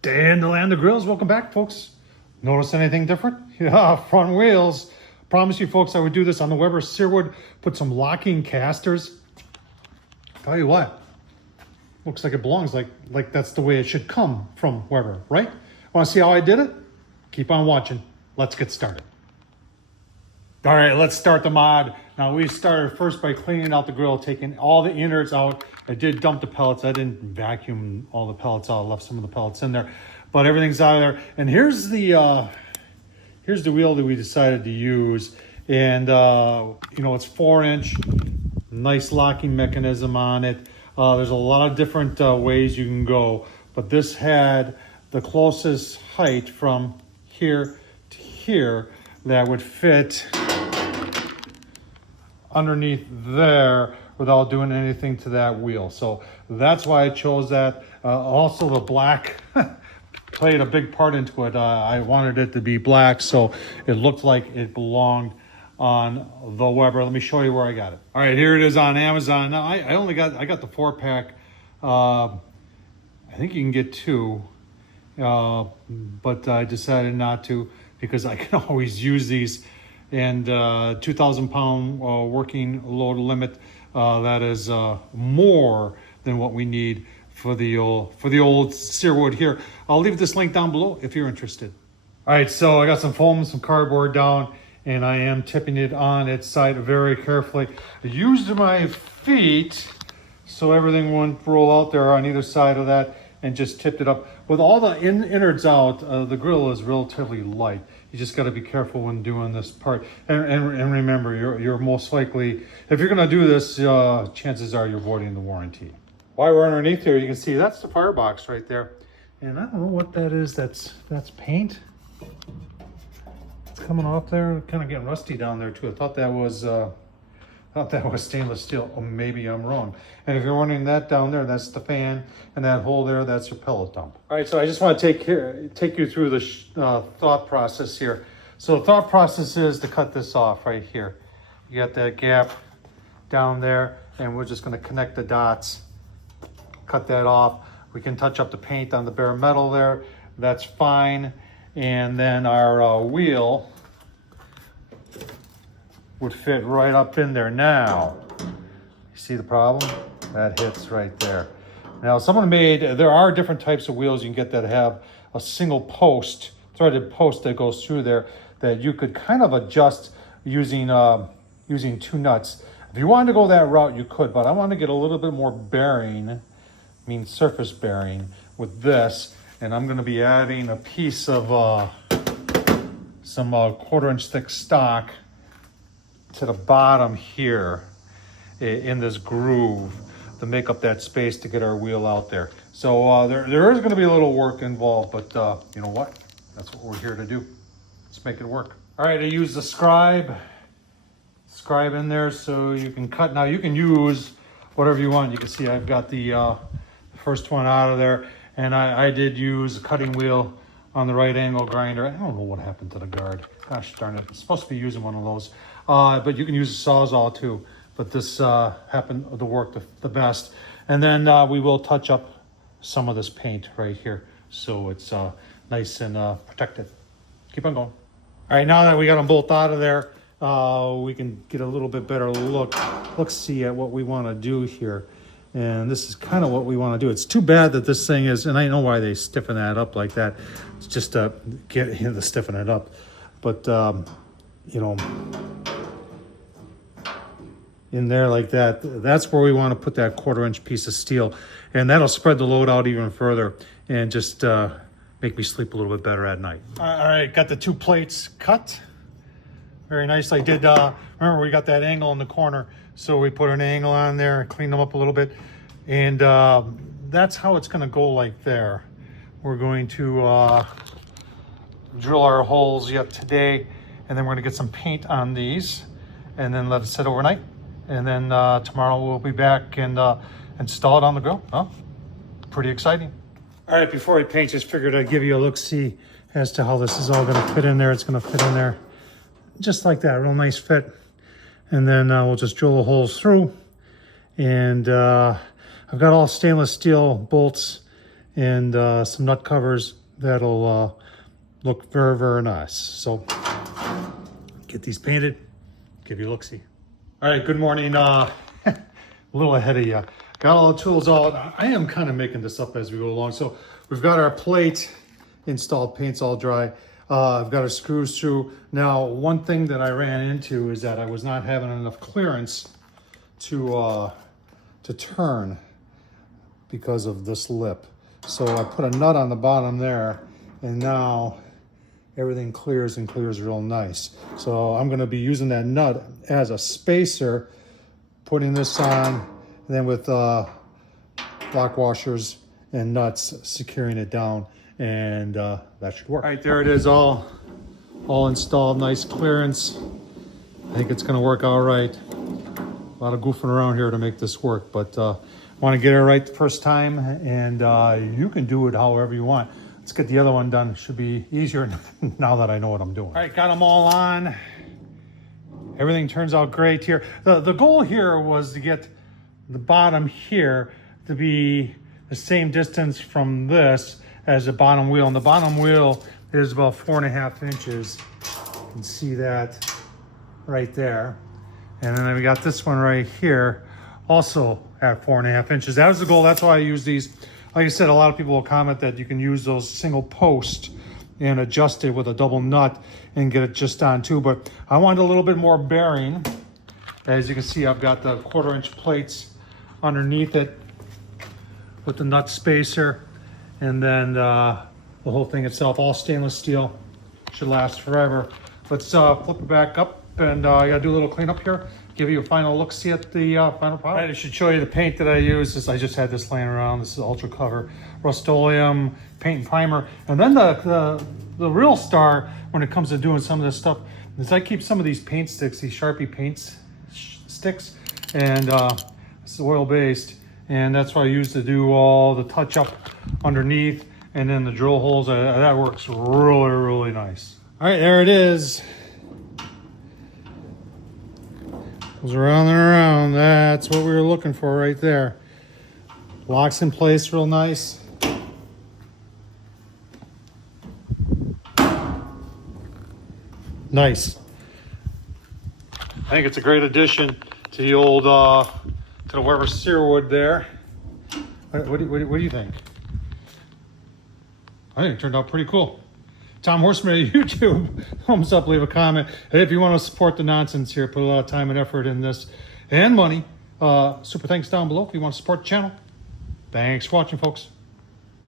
Day in the land of grills. Welcome back, folks. Notice anything different? Yeah, front wheels. Promise you, folks, I would do this on the Weber Searwood. Put some locking casters. Tell you what, looks like it belongs. Like that's the way it should come from Weber, right? Want to see how I did it? Keep on watching. Let's get started. All right, let's start the mod. Now we started first by cleaning out the grill, taking all the innards out. I did dump the pellets. I didn't vacuum all the pellets out. I left some of the pellets in there, but everything's out of there. And here's the wheel that we decided to use. And you know, it's 4-inch, nice locking mechanism on it. There's a lot of different ways you can go, but this had the closest height from here to here that would fit underneath there without doing anything to that wheel. So that's why I chose that. Also the black played a big part into it. I wanted it to be black so it looked like it belonged on the Weber. Let me show you where I got it. All right, here it is on Amazon. Now I got the 4-pack. I think you can get 2, but I decided not to because I can always use these. And 2,000 pound working load limit, that is more than what we need for the old Searwood here. I'll leave this link down below if you're interested. All right, so I got some foam, some cardboard down, and I am tipping it on its side very carefully. I used my feet so everything wouldn't roll out there on either side of that, and just tipped it up. With all the innards out, the grill is relatively light. You just got to be careful when doing this part. And remember, you're most likely, if you're going to do this, chances are you're voiding the warranty. While we're underneath here, you can see that's the firebox right there. And I don't know what that is. That's paint. It's coming off there, kind of getting rusty down there too. I thought that was stainless steel. Oh, maybe I'm wrong. And if you're wondering, that down there, that's the fan, and that hole there, that's your pellet dump. All right, so I just want to take you through the thought process here. So the thought process is to cut this off right here. You got that gap down there, and we're just going to connect the dots, cut that off. We can touch up the paint on the bare metal there. That's fine. And then our wheel would fit right up in there. Now, you see the problem? That hits right there. Now, there are different types of wheels you can get that have a single post, threaded post that goes through there that you could kind of adjust using 2 nuts. If you wanted to go that route, you could, but I want to get a little bit more bearing, surface bearing with this, and I'm going to be adding a piece of some 1/4-inch thick stock to the bottom here in this groove to make up that space to get our wheel out there. So there is going to be a little work involved, but you know what? That's what we're here to do. Let's make it work. All right, I use the scribe in there so you can cut. Now you can use whatever you want. You can see I've got the first one out of there, and I did use a cutting wheel on the right angle grinder. I don't know what happened to the guard. Gosh darn it. I'm supposed to be using one of those. But you can use a Sawzall too. But this happened to work the best. And then we will touch up some of this paint right here so it's nice and protected. Keep on going. All right, now that we got them both out of there, we can get a little bit better look-see at what we want to do here. And this is kind of what we want to do. It's too bad that this thing is, and I know why they stiffen that up like that. It's just to get to stiffen it up. But, you know, in there like that, that's where we want to put that 1/4-inch piece of steel. And that'll spread the load out even further and just make me sleep a little bit better at night. All right, got the 2 plates cut. Very nice. I did, remember we got that angle in the corner, so we put an angle on there and cleaned them up a little bit. And that's how it's going to go like there. We're going to drill our holes yet today, and then we're going to get some paint on these and then let it sit overnight. And then tomorrow we'll be back and install it on the grill. Oh, pretty exciting. All right, before I paint, just figured I'd give you a look-see as to how this is all going to fit in there. It's going to fit in there just like that, real nice fit. And then we'll just drill the holes through. And I've got all stainless steel bolts and some nut covers that'll look very, very nice. So get these painted, give you a look-see. All right, good morning. A little ahead of you. Got all the tools out. I am kind of making this up as we go along. So we've got our plate installed, paint's all dry. I've got our screws through. Now, one thing that I ran into is that I was not having enough clearance to turn because of this lip. So I put a nut on the bottom there, and now everything clears and clears real nice. So I'm gonna be using that nut as a spacer, putting this on, and then with lock washers and nuts securing it down, and that should work. All right, there it is, all installed, nice clearance. I think it's gonna work all right. A lot of goofing around here to make this work, but want to get it right the first time, and you can do it however you want. Let's get the other one done. Should be easier now that I know what I'm doing. All right, got them all on. Everything turns out great here. The goal here was to get the bottom here to be the same distance from this as the bottom wheel, and the bottom wheel is about 4.5 inches. You can see that right there. And then we got this one right here, also at 4.5 inches. That was the goal. That's why I use these. Like I said, a lot of people will comment that you can use those single posts and adjust it with a double nut and get it just on too. But I wanted a little bit more bearing. As you can see, I've got the 1/4 inch plates underneath it with the nut spacer, and then the whole thing itself, all stainless steel, should last forever. Let's flip it back up, and I gotta do a little cleanup here, give you a final look-see at the final product. Right, I should show you the paint that I use. I just had this laying around. This is Ultra Cover Rust-Oleum paint and primer. And then the real star when it comes to doing some of this stuff is I keep some of these paint sticks, these Sharpie paint sticks, and it's oil-based, and that's what I use to do all the touch-up underneath, and then the drill holes. That works really, really nice. All right, there it is. Goes around and around. That's what we were looking for right there. Locks in place real nice. Nice. I think it's a great addition to the old, to the Weber Searwood there. What do you think? I think it turned out pretty cool. Tom Horseman at YouTube, thumbs up, leave a comment. Hey, if you want to support the nonsense here, put a lot of time and effort in this and money, super thanks down below if you want to support the channel. Thanks for watching, folks.